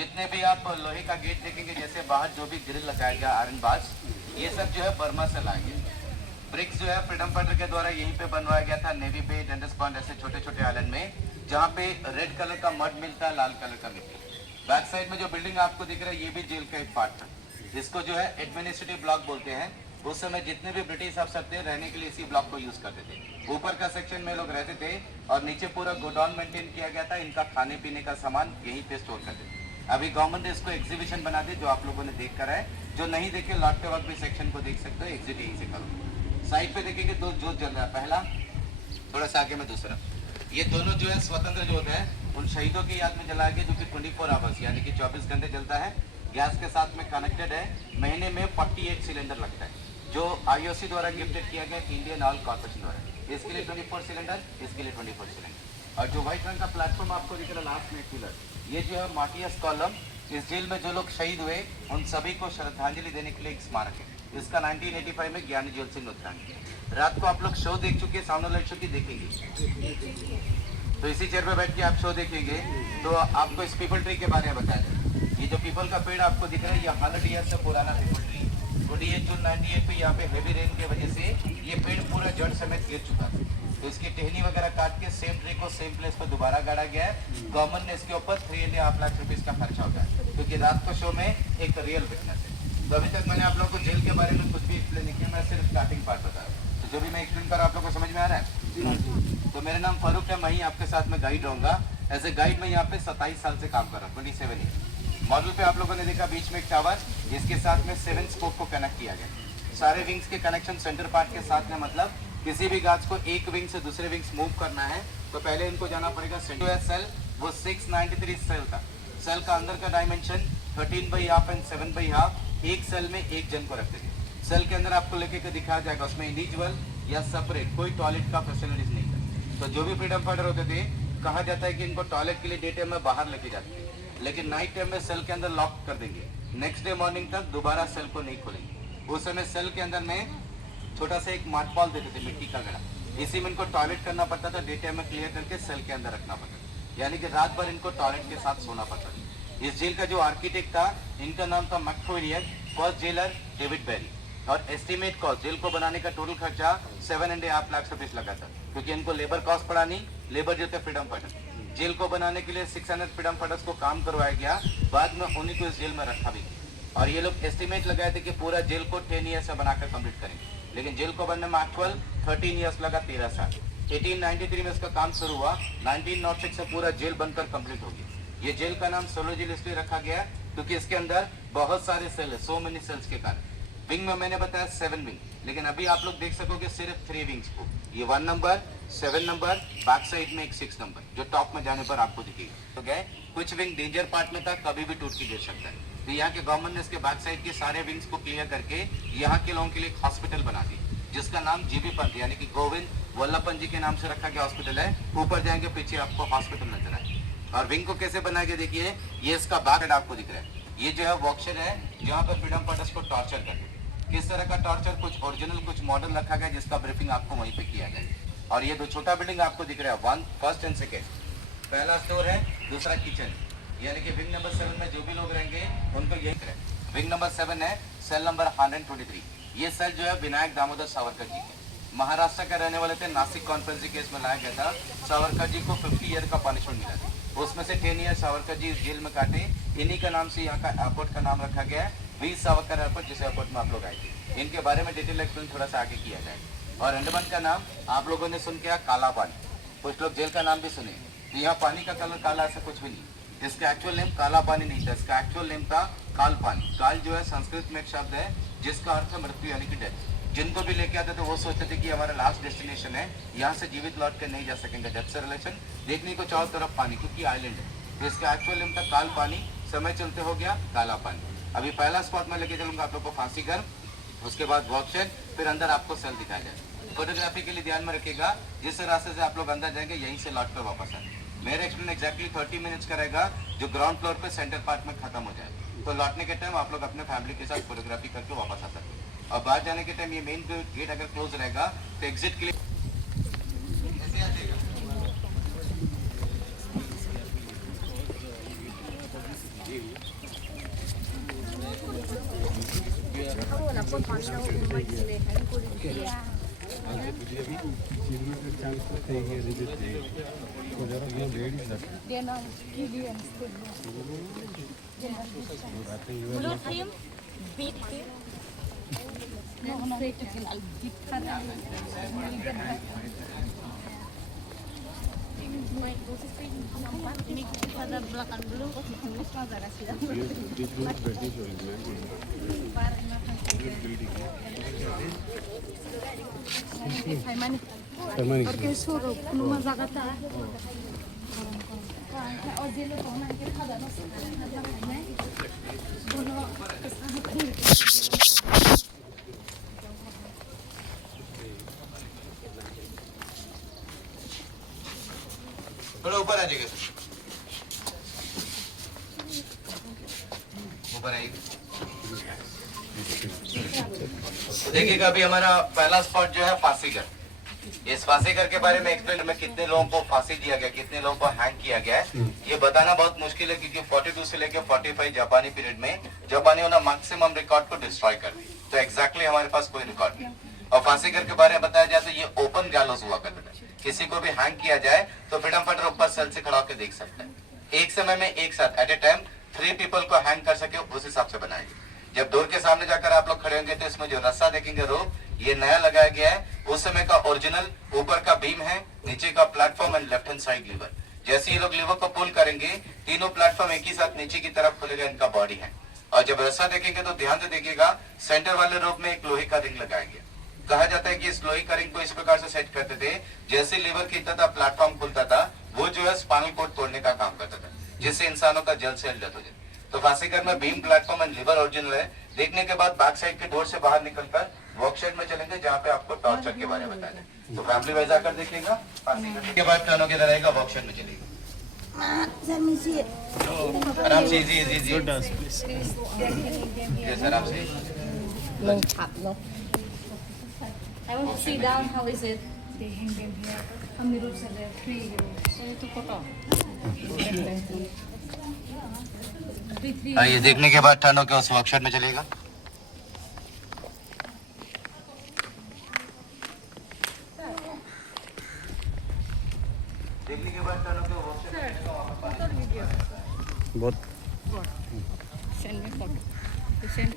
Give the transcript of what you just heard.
जितने भी आप लोहे का गेट देखेंगे, जैसे बाहर जो भी ग्रिल लगाया गया आयरन बार्स, ये सब जो है बर्मा से लाए गए। ब्रिक्स जो है फ्रीडम फाइटर के द्वारा यहीं पे बनवाया गया था, नेवी पे, डंडस पॉइंट, ऐसे छोटे छोटे आइलैंड में, जहाँ पे रेड कलर का मड मिलता है, लाल कलर का मिट्टी। बैक साइड में जो बिल्डिंग आपको दिख रहा है, ये भी जेल का एक पार्ट था। इसको जो है एडमिनिस्ट्रेटिव ब्लॉक बोलते हैं। उस समय जितने भी ब्रिटिश अफसर थे, रहने के लिए इसी ब्लॉक को यूज करते थे। ऊपर का सेक्शन में लोग रहते थे और नीचे पूरा गोडाउन मेंटेन किया गया था। इनका खाने पीने का सामान यहीं पे स्टोर करते थे। अभी गवर्नमेंट ने इसको एग्जीबिशन बना दी, जो आप लोगों ने देख कर है। जो नहीं देखे, लौटते वक्त भी सेक्शन को देख सकते हो, एग्जिट यहीं से करो। साइड पे देखेंगे दो जोत जल रहा है, पहला, थोड़ा सा आगे में दूसरा। ये दोनों जो है स्वतंत्र जोत है, उन शहीदों की याद में जलाया गया, जो कि 24 आवर्स यानी कि 24 घंटे जलता है। गैस के साथ में कनेक्टेड है। महीने में 48 सिलेंडर लगता है, जो IOC द्वारा गिफ्टेड किया गया, इंडियन ऑयल कॉर्पोरेशन द्वारा। इसके लिए 24 सिलेंडर, इसके लिए 24 सिलेंडर। और जो व्हाइट रंग का प्लेटफॉर्म आपको दिख रहा है लास्ट में, पिलर, ये जो है मार्टियर्स कॉलम। इस जेल में जो लोग शहीद हुए, उन सभी को श्रद्धांजलि देने के लिए एक स्मारक है। इसका 1985 में ज्ञानी जेल सिंह ने उत्थान किया। रात को आप लोग शो देख चुके, साउंड लाइट शो की देखेंगे, तो इसी चेयर पे बैठ के आप शो देखेंगे तो आपको इस पीपल ट्री के बारे में बताया जाए। ये जो पीपल का पेड़ आपको दिख रहा है, ये 100 ईयर से पुराना पीपल ट्री। 28 जून 98 पे यहाँ पे हेवी रेन की वजह से ये पेड़ पूरा जड़ समेत गिर चुका था। तो इसकी टहनी वगैरह काट के सेम ट्री को सेम प्लेस पर दोबारा गाड़ा गया है। गवर्नमेंट ने इसके ऊपर 3.5 लाख रुपीज का खर्चा होता है, क्योंकि रात को शो में एक रियल विटनेस है। तो अभी तक मैंने आप लोगों को जेल के बारे में कुछ भी एक्सप्लेन नहीं किया, मैं सिर्फ स्टार्टिंग पार्ट बता रहा हूँ। तो जो भी मैं एक्सप्लेन कर रहा हूँ, आप लोग को समझ में आ रहा है? तो मेरा नाम फारूक है, मैं ही आपके साथ में गाइड रहूंगा। एज ए गाइड मैं यहाँ पे 27 साल से काम कर रहा हूँ, 27 ईयर। मॉडल पे आप लोगों ने देखा बीच में एक टावर, जिसके साथ में 7 स्पोक को कनेक्ट किया गया। सारे विंग्स के कनेक्शन सेंटर पार्ट के साथ में, मतलब किसी भी गाछ को एक विंग से दूसरे विंग्स मूव करना है तो पहले इनको जाना पड़ेगा सेंटर सेल। वो 693 सेल था। सेल का अंदर का डायमेंशन 13/2 एंड 7/2। एक सेल में एक जन को रखते थे। सेल के अंदर आपको लेके के दिखाया जाएगा, उसमें इंडिविजुअल या सेपरेट कोई टॉयलेट का फैसिलिटीज नहीं था। तो जो भी फ्रीडम फाइटर होते थे, कहा जाता है कि इनको टॉयलेट के लिए डे टाइम में बाहर लेके जाते थे, लेकिन नाइट टाइम में सेल के अंदर लॉक कर देंगे। नेक्स्ट डे मॉर्निंग तक दोबारा सेल को नहीं खोलेंगे। उस समय सेल के अंदर में छोटा सा एक माटपॉल देते थे, मिट्टी का गड़ा। इसी में इनको टॉयलेट करना पड़ता था, डे टाइम में क्लियर करके सेल के अंदर रखना पड़ता था, यानी कि रात भर इनको टॉयलेट के साथ सोना पड़ता था। इस जेल का जो आर्किटेक्ट था, इनका नाम था मैक्फोरियन। First jailer David Berry. और एस्टिमेट कॉस्ट जेल को बनाने का टोटल खर्चा 7.5 लाख रुपीज लगा था, क्योंकि इनको लेबर कॉस्ट पड़ा नहीं। लेबर जो थे फ्रीडम फाइटर, जेल को बनाने के लिए 600 फ्रीडम फाइटर्स को काम करवाया गया। बाद में उन्हीं को इस जेल में रखा भी। और ये लोग एस्टिमेट लगाए थे कि पूरा जेल को 10 ईयर से बनाकर कंप्लीट करेंगे, लेकिन जेल को बनने में एक्चुअल 13 ईयर्स लगा, 13 साल। 1893 में इसका काम शुरू हुआ, 1906 से पूरा जेल बनकर कंप्लीट हो गया। ये जेल का नाम सोलो जेल इसलिए रखा गया क्योंकि इसके अंदर बहुत सारे सेल है, सो मेनी सेल्स के कारण। विंग में मैंने बताया 7 विंग, लेकिन अभी आप लोग देख सकोगे सिर्फ 3 विंग्स को। ये 1 नंबर, 7 नंबर, बैक साइड में एक 6 नंबर, जो टॉप में जाने पर आपको दिखेगा। तो गए कुछ विंग डेंजर पार्ट में था, कभी भी टूट के गिर सकता है। तो यहाँ के गवर्नमेंट ने इसके बैक साइड के सारे विंग्स को क्लियर करके यहाँ के लोगों के लिए एक हॉस्पिटल बना दी, जिसका नाम जीबी पंत यानी कि गोविंद वल्लभ पंत जी के नाम से रखा गया हॉस्पिटल है। ऊपर जाएंगे, पीछे आपको हॉस्पिटल नजर आए। और विंग को कैसे बनाया गया देखिए, ये इसका बैक साइड आपको दिख रहा है। ये जो है वर्कशॉप है, जहाँ पर फ्रीडम फाइटर्स को टॉर्चर करते। किस तरह का टॉर्चर, कुछ ओरिजिनल कुछ मॉडल रखा गया, जिसका ब्रीफिंग आपको वहीं पे किया गया। और ये दो छोटा बिल्डिंग आपको दिख रहा है, 1 फर्स्ट एंड सेकेंड। पहला स्टोर है, दूसरा किचन, यानी कि विंग नंबर 7 में जो भी लोग रहेंगे उनको यही करें। विंग नंबर 7 है, सेल नंबर 123। ये सेल जो है विनायक दामोदर सावरकर जी के, महाराष्ट्र के रहने वाले थे। नासिक कॉन्फ्रेंस केस में लाया गया था। सावरकर जी को 50 ईयर का पनिशमेंट मिला था, उसमें से 10 ईयर सावरकर जी जेल में काटे। इन्हीं का नाम से यहाँ का एयरपोर्ट का नाम रखा गया है, वीर सावरकर एयरपोर्ट, जिस एयरपोर्ट में आप लोग आए थे। इनके बारे में डिटेल एक्सप्लेन थोड़ा सा आगे किया जाए। और अंडमान का नाम आप लोगों ने सुन किया काला पानी, कुछ लोग जेल का नाम भी सुने। तो यहाँ पानी का कलर काला ऐसा कुछ भी नहीं। इसका एक्चुअल नेम काला पानी नहीं था, इसका एक्चुअल नेम था काल पानी। काल जो है संस्कृत में एक शब्द है जिसका अर्थ है मृत्यु यानी कि डेथ। जिनको भी लेके आते थे वो सोचते थे कि हमारा लास्ट डेस्टिनेशन है, यहाँ से जीवित लौट के नहीं जा सकेंगे। डेथ से रिलेशन देखने को चारों तरफ पानी, क्योंकि आइलैंड है। तो इसका एक्चुअल नेम था काल पानी, समय चलते हो गया काला पानी। अभी पहला स्पॉट में लेके चलूंगा आप लोग को फांसी घर, उसके बाद वर्कशॉप, फिर अंदर आपको सेल दिखाया जाए। फोटोग्राफी के लिए ध्यान में रखिएगा, जिस रास्ते से आप लोग अंदर जाएंगे यहीं से लौट कर वापस आए। मेरा एक्सप्लेन एक्जैक्टली 30 मिनट्स का रहेगा, जो ग्राउंड फ्लोर पे सेंटर पार्ट में खत्म हो जाए। तो लौटने के टाइम आप लोग अपने फैमिली के साथ फोटोग्राफी करके वापस आ सकते हैं। और बाहर जाने के टाइम ये मेन गेट अगर क्लोज रहेगा तो एग्जिट के लिए ऐसे आ जाएगा। Blue team beat him. No, say to him, I'll beat her. Ini pada belakang dulu. Porque suru, numa zagata. थोड़ा ऊपर आ जाइए, ऊपर आइए। तो देखिएगा अभी हमारा पहला स्पॉट जो है फांसीगर। इस फांसीगर के बारे में एक्सप्लेन में कितने लोगों को फांसी दिया गया, कितने लोगों को हैंग किया गया है, ये बताना बहुत मुश्किल है क्योंकि 42 से लेकर 45 जापानी पीरियड में जापानियों ने मैक्सिमम रिकॉर्ड को डिस्ट्रॉय कर दी। तो एग्जैक्टली हमारे पास कोई रिकॉर्ड नहीं। और फांसीगर के बारे में बताया जाए तो ये ओपन गैलोस हुआ करता था। किसी को भी हैंग किया जाए तो फ्रीडम फाइटर ऊपर सेल से खड़ा होकर देख सकता है। एक समय में एक साथ एट ए टाइम 3 पीपल को हैंग कर सके उस हिसाब से बनाएंगे। जब डोर के सामने जाकर आप लोग खड़े होंगे तो इसमें जो रस्सा देखेंगे रोप, ये नया लगाया गया है। उस समय का ओरिजिनल ऊपर का बीम है, नीचे का platform and left hand side lever. जैसे ये लोग लीवर को पुल करेंगे तीनों प्लेटफॉर्म एक ही साथ नीचे की तरफ खुलेगा, इनका बॉडी है। और जब रस्सा देखेंगे तो ध्यान से देखिएगा, सेंटर वाले रोप में एक लोहे का रिंग लगाया गया। कहा जाता है कि इस लोहे का रिंग को इस प्रकार से सेट करते थे, जैसे लीवर खींचता था प्लेटफॉर्म खुलता था, वो जो है स्पाइनल कोड तोड़ने का काम करता था, जिससे इंसानों का जल्द से जल्द डेथ हो जाए। तो फांसीगर में beam, platform and lever original है। देखने के बाद बैक साइड के डोर से बाहर निकलकर वर्कशेड में चलेंगे जहाँ पे आपको टॉर्चर के बारे में बताया जाए। तो फैमिली वाइज आकर देखिएगा, फांसीगर के बाद टर्न होकर रहेगा, वर्कशेड में चलेगा। आराम से, इजी इजी इजी। यस, आराम से। I want to see down. How is it? They hang them here. How many rooms are there? 3 rooms. So itu kotor. ये देखने के बाद टर्न होकर उस वर्कशॉप में चलेगा। देखने के बाद टर्न होकर वर्कशॉप में चलेगा, वहाँ पर बहुत Send me photo. You send.